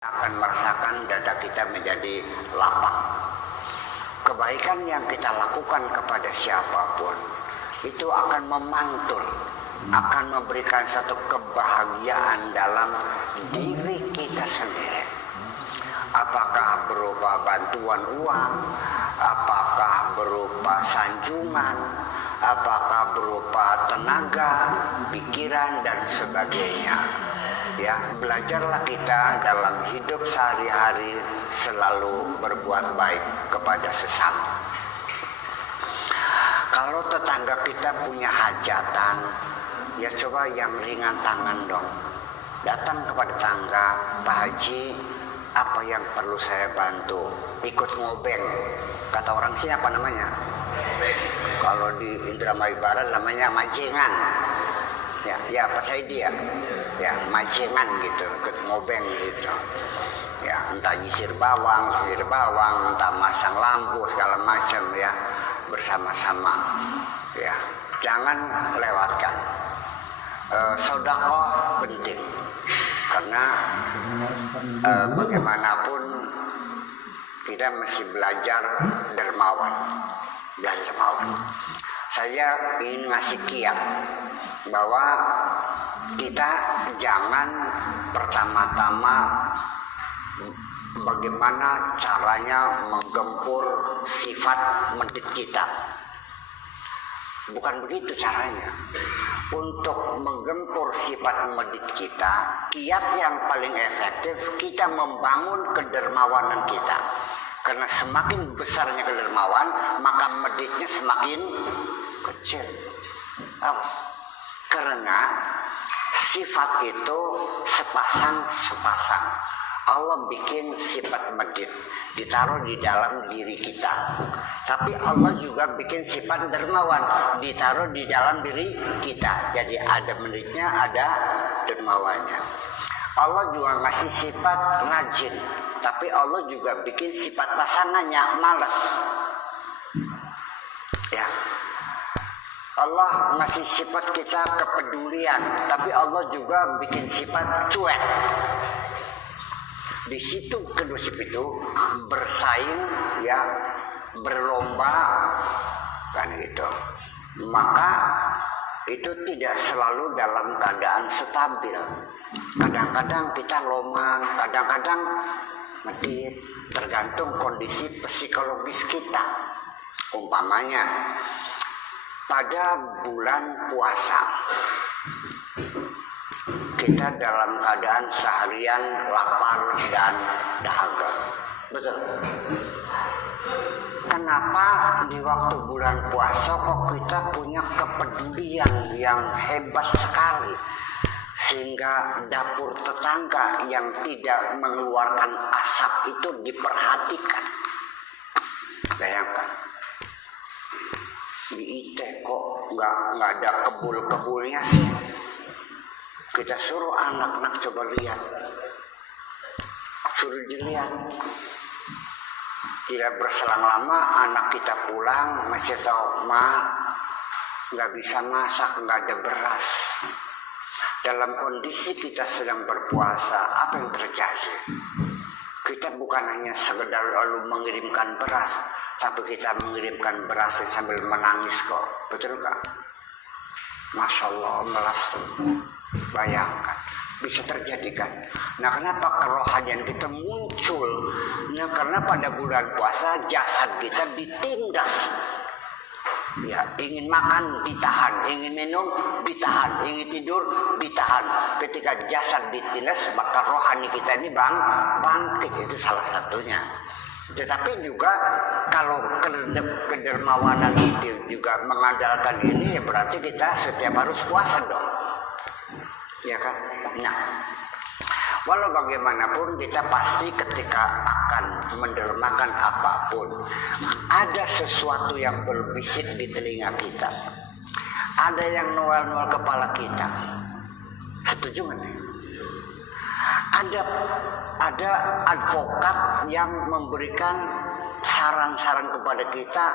akan merasakan dada kita menjadi lapang. Kebaikan yang kita lakukan kepada siapapun itu akan memantul, akan memberikan satu kebahagiaan dalam diri kita sendiri. Apakah berupa bantuan uang, apakah berupa sanjungan, apakah berupa tenaga, pikiran dan sebagainya. Ya, belajarlah kita dalam hidup sehari-hari selalu berbuat baik kepada sesama. Kalau tetangga kita punya hajatan, ya coba yang ringan tangan dong. Datang kepada tetangga, Pak Haji, apa yang perlu saya bantu? Ikut ngobeng. Kata orang sini apa namanya? Kalau di Indramayu Barat namanya majengan. Ya apa saya dia? Ya majengan gitu, ikut ngobeng gitu. Ya entah nyisir bawang, entah masang lampu segala macam ya, bersama-sama. Ya jangan lewatkan. Sedekah penting karena bagaimanapun kita masih belajar dermawan. Saya ingin ngasih kiat bahwa kita jangan pertama-tama bagaimana caranya menggempur sifat medit kita. Bukan begitu caranya. Untuk menggempur sifat medit kita, kiat yang paling efektif kita membangun kedermawanan kita. Karena semakin besarnya kedermawan, maka meditnya semakin kecil. Karena sifat itu sepasang. Allah bikin sifat medit, ditaruh di dalam diri kita. Tapi Allah juga bikin sifat dermawan, ditaruh di dalam diri kita. Jadi ada meditnya, ada dermawannya. Allah juga ngasih sifat rajin, tapi Allah juga bikin sifat pasangannya malas. Ya. Allah ngasih sifat kita kepedulian, tapi Allah juga bikin sifat cuek. Di situ kedua sifat itu bersaing, ya, berlomba, kan gitu. Maka itu tidak selalu dalam keadaan stabil. Kadang-kadang kita lomang, kadang-kadang medit, tergantung kondisi psikologis kita. Umpamanya pada bulan puasa kita dalam keadaan seharian lapar dan dahaga. Betul. Kenapa di waktu bulan puasa kok kita punya kepedulian yang hebat sekali, sehingga dapur tetangga yang tidak mengeluarkan asap itu diperhatikan. Bayangkan, di IT kok nggak ada kebul-kebulnya sih. Kita suruh anak-anak coba lihat, suruh dilihat. Tidak berselang lama anak kita pulang masih tahu, Ma, nggak bisa masak, nggak ada beras. Dalam kondisi kita sedang berpuasa, apa yang terjadi? Kita bukan hanya sekedar lalu mengirimkan beras, tapi kita mengirimkan beras sambil menangis kok. Betul gak? Masya Allah, melas. Bayangkan, bisa terjadi kan? Nah, kenapa kerohanian kita muncul? Nah, karena pada bulan puasa jasad kita ditindas. Ya, ingin makan ditahan, ingin minum ditahan, ingin tidur ditahan. Ketika jasad ditindas, maka rohani kita ini bangkit. Itu salah satunya. Tetapi juga kalau kedermawanan itu juga mengandalkan ini, ya berarti kita setiap harus puasa dong. Ya kan? Nah, walau bagaimanapun kita pasti ketika akan mendermakan apapun, ada sesuatu yang berbisik di telinga kita. Ada yang noel-noel kepala kita. Setuju nggak nih? Ada advokat yang memberikan saran-saran kepada kita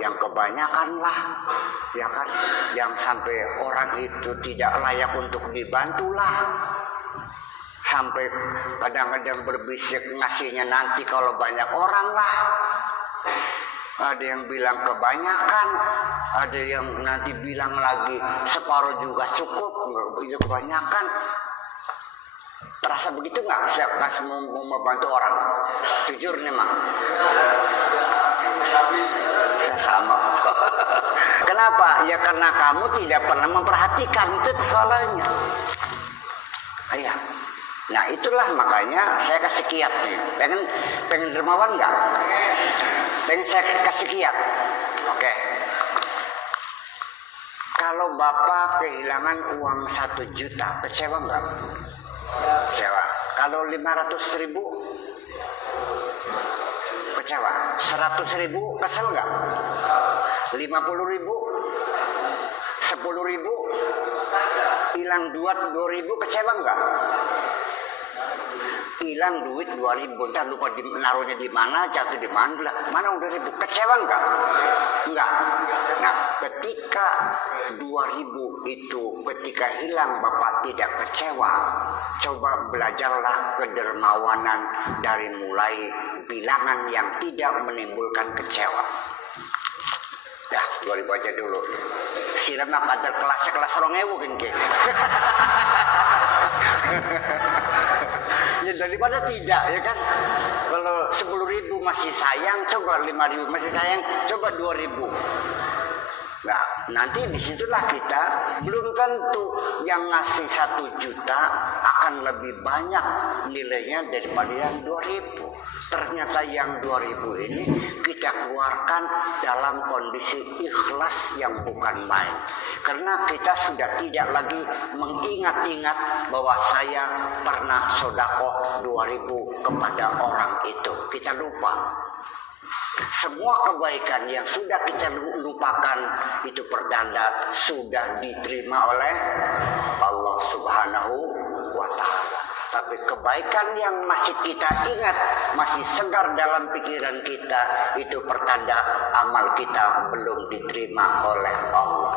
yang kebanyakan lah, ya kan, yang sampai orang itu tidak layak untuk dibantu lah. sampai kadang-kadang berbisik ngasihnya nanti kalau banyak orang lah. Ada yang bilang kebanyakan, ada yang nanti bilang lagi separuh juga cukup, nggak begitu kebanyakan. Terasa begitu nggak? Saya mau membantu orang, jujur nih mah. Saya sama. Kenapa? Ya karena kamu tidak pernah memperhatikan, itu soalnya. Ayah. Nah itulah makanya saya kasih kiat nih. Pengen dermawan nggak? Pengen saya kasih kiat. Oke. Kalau Bapak kehilangan uang 1 juta, kecewa nggak? Kecewa. Kalau 500.000, kecewa. 100.000, kesel nggak? 50.000, 10.000, hilang 2.000, kecewa nggak? Hilang duit 2.000, entah lupa naruhnya di mana, jatuh di mana, mana udah 1.000, kecewa nggak? Enggak. Nah, ketika 2.000 itu ketika hilang Bapak tidak kecewa, coba belajarlah kedermawanan dari mulai bilangan yang tidak menimbulkan kecewa. Ya, 2.000 aja dulu. Siram kadar kelasnya kelas 2.000 kan ke. Ya daripada tidak ya kan. Kalau 10.000 masih sayang, coba 5.000 masih sayang, coba 2.000. Nah, nanti disitulah kita belum tentu yang ngasih 1 juta akan lebih banyak nilainya daripada yang 2.000. Ternyata yang 2.000 ini kita keluarkan dalam kondisi ikhlas yang bukan main. Karena kita sudah tidak lagi mengingat-ingat bahwa saya pernah sedekah 2.000 kepada orang itu. Kita lupa. Semua kebaikan yang sudah kita lupakan itu pertanda sudah diterima oleh Allah Subhanahu wa Ta'ala. Tapi kebaikan yang masih kita ingat, masih segar dalam pikiran kita, itu pertanda amal kita belum diterima oleh Allah.